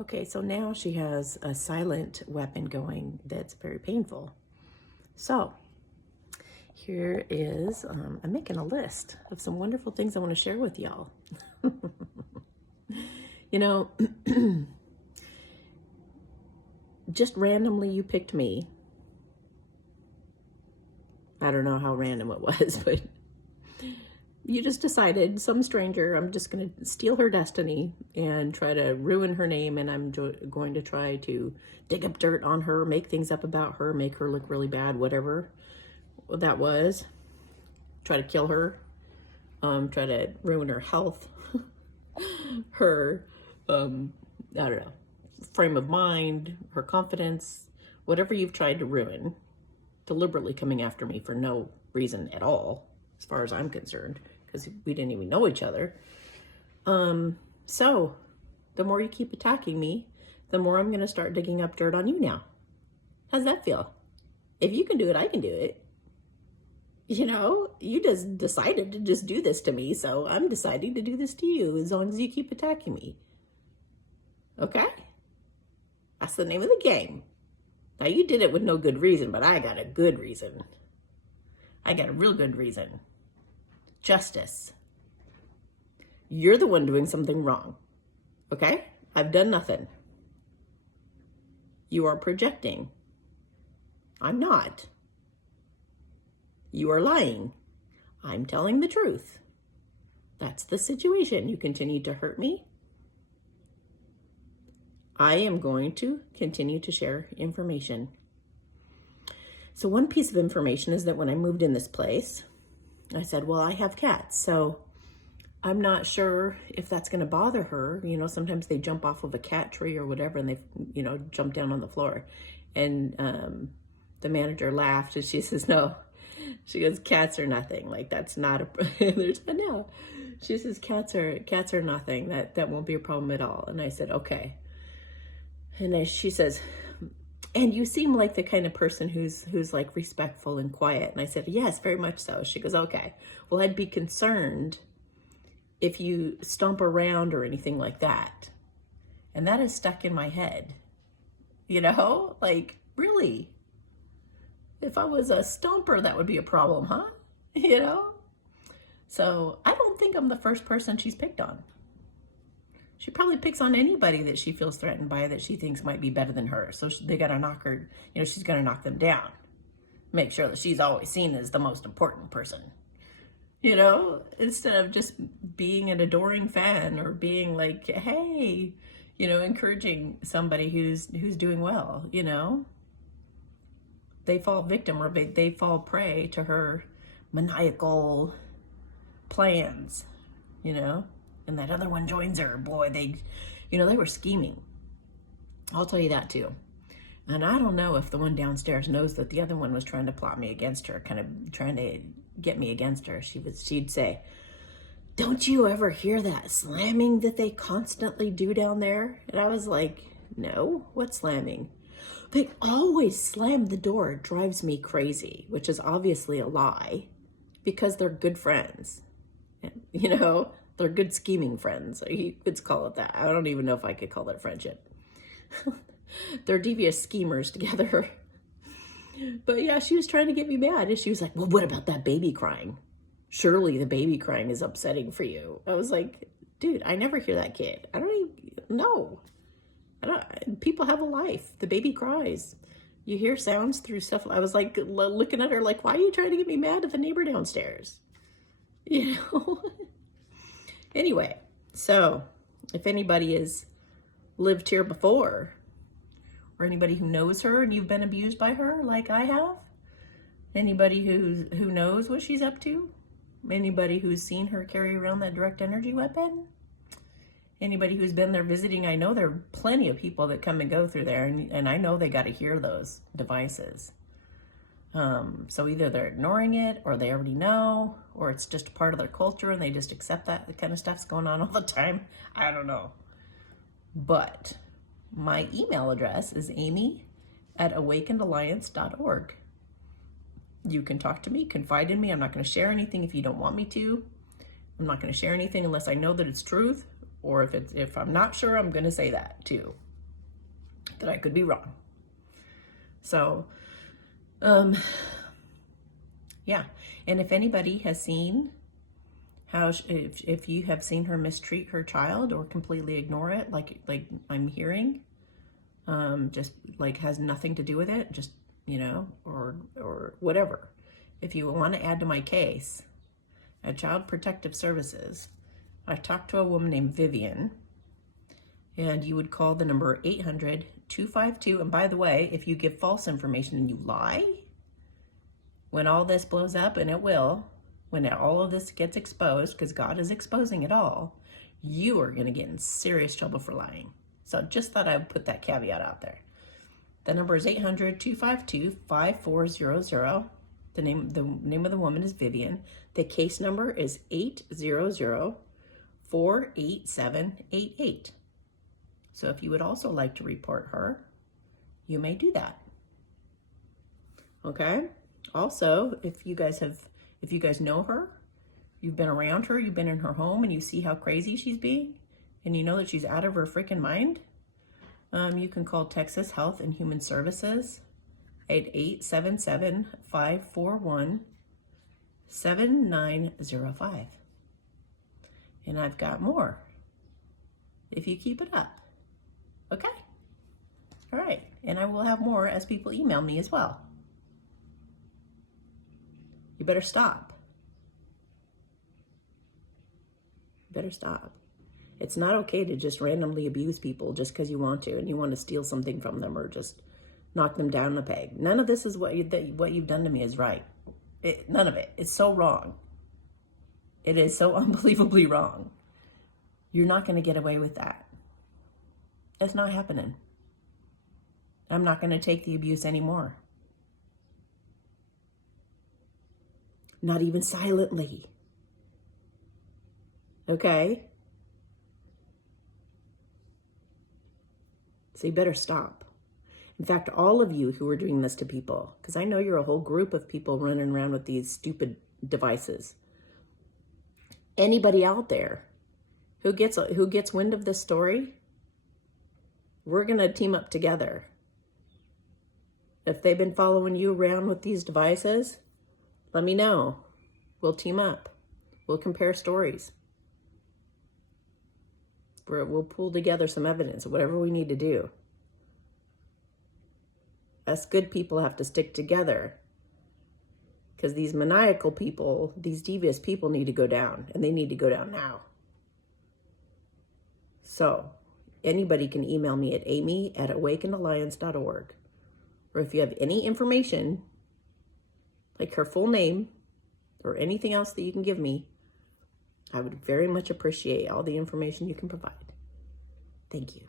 Okay, so now she has a silent weapon going that's very painful. So here is, I'm making a list of some wonderful things I want to share with y'all. You know, just randomly you picked me. I don't know how random it was, but you just decided, some stranger, I'm just going to steal her destiny and try to ruin her name, and I'm going to try to dig up dirt on her, make things up about her, make her look really bad, whatever that was. Try to kill her, try to ruin her health, her, I don't know, frame of mind, her confidence, whatever you've tried to ruin, deliberately coming after me for no reason at all, as far as I'm concerned, because we didn't even know each other. So the more you keep attacking me, the more I'm going to start digging up dirt on you now. How's that feel? If you can do it, I can do it. You know, you just decided to just do this to me, so I'm deciding to do this to you as long as you keep attacking me. Okay? That's the name of the game. Now, you did it with no good reason, but I got a good reason. I got a real good reason. Justice. You're the one doing something wrong. Okay? I've done nothing. You are projecting. I'm not. You are lying. I'm telling the truth. That's the situation. You continue to hurt me. I am going to continue to share information. So one piece of information is that when I moved in this place, I said, well, I have cats, so I'm not sure if that's going to bother her. You know, sometimes they jump off of a cat tree or whatever, and they, you know, jump down on the floor. And the manager laughed, and she says, no. She goes, cats are nothing. Like, that's not a, there's no. She says, cats are nothing. That won't be a problem at all. And I said, okay. And she says, and you seem like the kind of person who's like respectful and quiet. And I said, yes, very much so. She goes, okay. Well, I'd be concerned if you stomp around or anything like that. And that is stuck in my head. You know, like, really? If I was a stomper, that would be a problem, huh? You know? So I don't think I'm the first person she's picked on. She probably picks on anybody that she feels threatened by that she thinks might be better than her. So they got to knock her, you know, she's going to knock them down. Make sure that she's always seen as the most important person. You know, instead of just being an adoring fan or being like, hey, you know, encouraging somebody who's doing well, you know. They fall victim, or they fall prey to her maniacal plans, you know. And that other one joins her. Boy, they were scheming. I'll tell you that too. And I don't know if the one downstairs knows that the other one was trying to plot me against her, kind of trying to get me against her. She'd say, don't you ever hear that slamming that they constantly do down there? And I was like, no, what slamming? They always slam the door. It drives me crazy, which is obviously a lie, because they're good friends. You know, they're good scheming friends. You could call it that. I don't even know if I could call it friendship. They're devious schemers together. But yeah, she was trying to get me mad. And she was like, well, what about that baby crying? Surely the baby crying is upsetting for you. I was like, dude, I never hear that kid. I don't even know. People have a life. The baby cries. You hear sounds through stuff. I was like looking at her like, why are you trying to get me mad at the neighbor downstairs? You know? Anyway, so if anybody has lived here before, or anybody who knows her and you've been abused by her like I have, anybody who knows what she's up to, anybody who's seen her carry around that direct energy weapon, anybody who's been there visiting, I know there are plenty of people that come and go through there, and I know they got to hear those devices. So either they're ignoring it, or they already know, or it's just part of their culture and they just accept that the kind of stuff's going on all the time. I don't know. But my email address is amy@awakenedalliance.org. You can talk to me, confide in me. I'm not going to share anything if you don't want me to. I'm not going to share anything unless I know that it's truth, or if I'm not sure, I'm going to say that too. that I could be wrong. So, yeah. And if anybody has seen how, if you have seen her mistreat her child or completely ignore it, like I'm hearing, just like has nothing to do with it, just, you know, or whatever. If you want to add to my case, at Child Protective Services, I talked to a woman named Vivian, and you would call the number 800-252. And by the way, if you give false information and you lie, when all this blows up, and it will, when all of this gets exposed, because God is exposing it all, you are going to get in serious trouble for lying. So just thought I would put that caveat out there. The number is 800-252-5400. The name of the woman is Vivian. The case number is 800-48788. So if you would also like to report her, you may do that. Okay? Also, if you guys know her, you've been around her, you've been in her home, and you see how crazy she's being, and you know that she's out of her freaking mind, you can call Texas Health and Human Services at 877-541-7905. And I've got more if you keep it up. Okay? All right. And I will have more as people email me as well. You better stop. You better stop. It's not okay to just randomly abuse people just because you want to and you want to steal something from them or just knock them down a peg. None of this is what you've done to me is right. None of it. It's so wrong. It is so unbelievably wrong. You're not going to get away with that. That's not happening. I'm not going to take the abuse anymore. Not even silently. Okay? So you better stop. In fact, all of you who are doing this to people, because I know you're a whole group of people running around with these stupid devices. Anybody out there who gets wind of this story, we're going to team up together. If they've been following you around with these devices, let me know. We'll team up. We'll compare stories. We'll pull together some evidence, whatever we need to do. Us good people have to stick together because these maniacal people, these devious people need to go down, and they need to go down now. So anybody can email me at amy@awakenedalliance.org. Or if you have any information, like her full name or anything else that you can give me, I would very much appreciate all the information you can provide. Thank you.